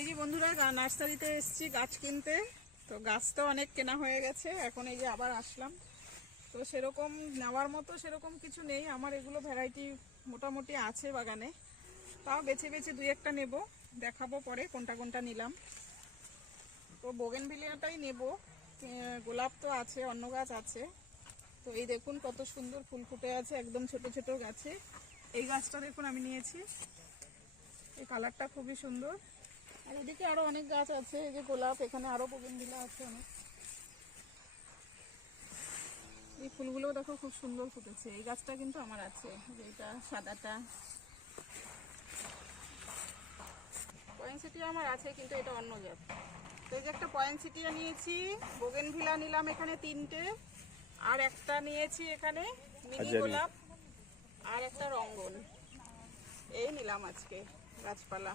এই যে বন্ধুরা নার্সারিতে এসেছি গাছ কিনতে। তো গাছ তো অনেক কেনা হয়ে গেছে, এখন এই যে আবার আসলাম। তো সেরকম নেওয়ার মতো সেরকম কিছু নেই, আমার এগুলো ভ্যারাইটি মোটামুটি আছে বাগানে। তাও বেছে বেছে দুই একটা নেব, দেখাবো পরে কোনটা কোনটা নিলাম। তো বোগেনভিলিয়াটাই নেব, গোলাপ তো আছে, অন্য গাছ আছে। তো এই দেখুন কত সুন্দর ফুল ফুটে আছে একদম ছোট ছোট গাছে। এই গাছটা দেখুন আমি নিয়েছি, এই কালারটা খুবই সুন্দর। আর এদিকে আরো অনেক গাছ আছে, এই যে গোলাপ, এখানে আরো বোগেনভিলিয়া আছে অনেক। এই ফুলগুলো দেখো খুব সুন্দর ফুটেছে। এই গাছটা কিন্তু আমার আছে, যেটা সাদাটা পয়েন্টসিটিয়া আমার আছে, কিন্তু এটা অন্য জাত। তো এই যে একটা পয়েন্টসিটিয়া নিয়েছি, বোগেনভিলা নিলাম এখানে তিনটে, আর একটা নিয়েছি এখানে মিনি গোলাপ, আর একটা রঙ্গন। এই নিলাম আজকে গাছপালা।